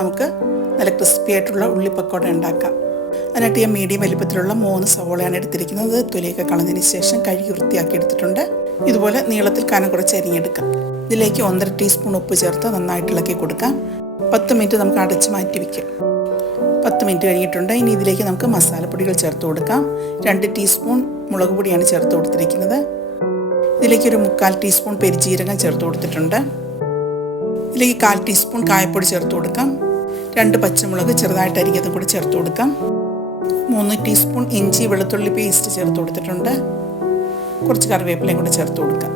നമുക്ക് നല്ല ക്രിസ്പി ആയിട്ടുള്ള ഉള്ളിപ്പക്കോട ഉണ്ടാക്കാം. അതിനായിട്ട് ഞാൻ മീഡിയം വലിപ്പത്തിലുള്ള 3 സവോളയാണ് എടുത്തിരിക്കുന്നത്. തൊലിയൊക്കെ കളഞ്ഞതിന് ശേഷം കഴുകി വൃത്തിയാക്കി എടുത്തിട്ടുണ്ട്. ഇതുപോലെ നീളത്തിൽ കനം കുറച്ച് അരിഞ്ഞെടുക്കാം. ഇതിലേക്ക് 1.5 ടീസ്പൂൺ ഉപ്പ് ചേർത്ത് നന്നായിട്ട് ഇളക്കി കൊടുക്കാം. 10 മിനിറ്റ് നമുക്ക് അടച്ച് മാറ്റി വയ്ക്കാം. 10 മിനിറ്റ് കഴിഞ്ഞിട്ടുണ്ട്. ഇനി ഇതിലേക്ക് നമുക്ക് മസാലപ്പൊടികൾ ചേർത്ത് കൊടുക്കാം. 2 ടീസ്പൂൺ മുളക് പൊടിയാണ് ചേർത്ത് കൊടുത്തിരിക്കുന്നത്. ഇതിലേക്ക് ഒരു 3/4 ടീസ്പൂൺ പെരുംജീരകം ചേർത്ത് കൊടുത്തിട്ടുണ്ട്. ഇതിലേക്ക് 1/4 ടീസ്പൂൺ കായപ്പൊടി ചേർത്ത് കൊടുക്കാം. 2 പച്ചമുളക് ചെറുതായിട്ട് അരിഞ്ഞതും കൂടി ചേർത്ത് കൊടുക്കാം. 3 ടീസ്പൂൺ ഇഞ്ചി വെളുത്തുള്ളി പേസ്റ്റ് ചേർത്ത് കൊടുത്തിട്ടുണ്ട്. കുറച്ച് കറിവേപ്പിലയും കൂടി ചേർത്ത് കൊടുക്കാം.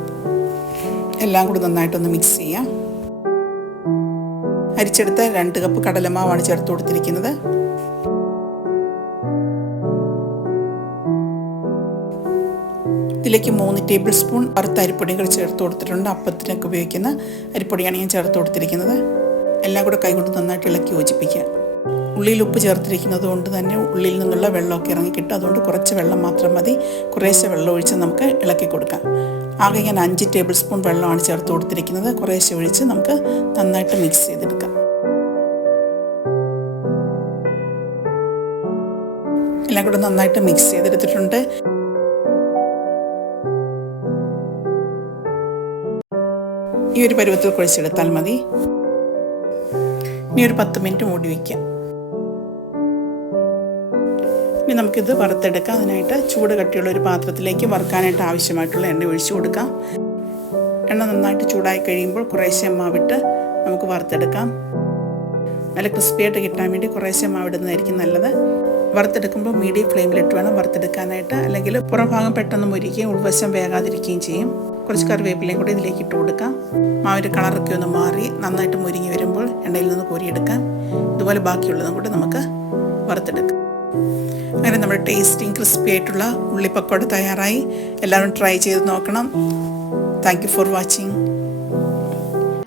എല്ലാം കൂടി നന്നായിട്ടൊന്ന് മിക്സ് ചെയ്യാം. അരിച്ചെടുത്ത 2 കപ്പ് കടലമാവാണ് ചേർത്ത് കൊടുത്തിരിക്കുന്നത്. ഇതിലേക്ക് 3 ടേബിൾ സ്പൂൺ വറുത്ത അരിപ്പൊടികൾ ചേർത്ത് കൊടുത്തിട്ടുണ്ട്. അപ്പത്തിനൊക്കെ ഉപയോഗിക്കുന്ന അരിപ്പൊടിയാണ് ഞാൻ ചേർത്ത് കൊടുത്തിരിക്കുന്നത്. എല്ലാം കൂടെ കൈകൊണ്ട് നന്നായിട്ട് ഇളക്കി യോജിപ്പിക്കുക. ഉള്ളിയിൽ ഉപ്പ് ചേർത്തിരിക്കുന്നത് കൊണ്ട് തന്നെ ഉള്ളിൽ നിന്നുള്ള വെള്ളമൊക്കെ ഇറങ്ങിക്കിട്ടും. അതുകൊണ്ട് കുറച്ച് വെള്ളം മാത്രം മതി. കുറേശ്ശെ വെള്ളം ഒഴിച്ച് നമുക്ക് ഇളക്കി കൊടുക്കാം. ആകെ ഞാൻ 5 ടേബിൾ സ്പൂൺ വെള്ളമാണ് ചേർത്ത് കൊടുത്തിരിക്കുന്നത്. കുറേശ്ശെ ഒഴിച്ച് നമുക്ക് നന്നായിട്ട് മിക്സ് ചെയ്തെടുക്കാം. എല്ലാം കൂടെ നന്നായിട്ട് മിക്സ് ചെയ്തെടുത്തിട്ടുണ്ട്. ഈ ഒരു പരുവത്തിൽ കുഴച്ചെടുത്താൽ മതി. ഇനി ഒരു 10 മിനിറ്റ് മൂടി വയ്ക്കാം. ഇനി നമുക്കിത് വറുത്തെടുക്കാം. അതിനായിട്ട് ചൂട് കട്ടിയുള്ള ഒരു പാത്രത്തിലേക്ക് വറുക്കാനായിട്ട് ആവശ്യമായിട്ടുള്ള എണ്ണ ഒഴിച്ചു കൊടുക്കാം. എണ്ണ നന്നായിട്ട് ചൂടായി കഴിയുമ്പോൾ കുറേശ്ശെ മാവിട്ട് നമുക്ക് വറുത്തെടുക്കാം. നല്ല ക്രിസ്പിയായിട്ട് കിട്ടാൻ വേണ്ടി കുറേശ്ശെ മാവിടുന്നതായിരിക്കും നല്ലത്. വറുത്തെടുക്കുമ്പോൾ മീഡിയം ഫ്ലെയിമിലിട്ട് വേണം വറുത്തെടുക്കാനായിട്ട്. അല്ലെങ്കിൽ പുറം ഭാഗം പെട്ടെന്ന് മുരിക്കുകയും ഉൾവശം വേകാതിരിക്കുകയും ചെയ്യും. കുറച്ച് കറിവേപ്പിലയും കൂടി ഇതിലേക്ക് ഇട്ട് കൊടുക്കാം. മാവിൻ്റെ കളറൊക്കെ ഒന്ന് മാറി നന്നായിട്ട് മുരിങ്ങി വരുമ്പോൾ എണ്ണയിൽ നിന്ന് കോരിയെടുക്കാം. ഇതുപോലെ ബാക്കിയുള്ളതും കൂടി നമുക്ക് വറുത്തെടുക്കാം. അങ്ങനെ നമ്മുടെ ടേസ്റ്റിങ് ക്രിസ്പി ആയിട്ടുള്ള ഉള്ളിപ്പക്കോട തയ്യാറായി. എല്ലാവരും ട്രൈ ചെയ്ത് നോക്കണം. Thank you for watching.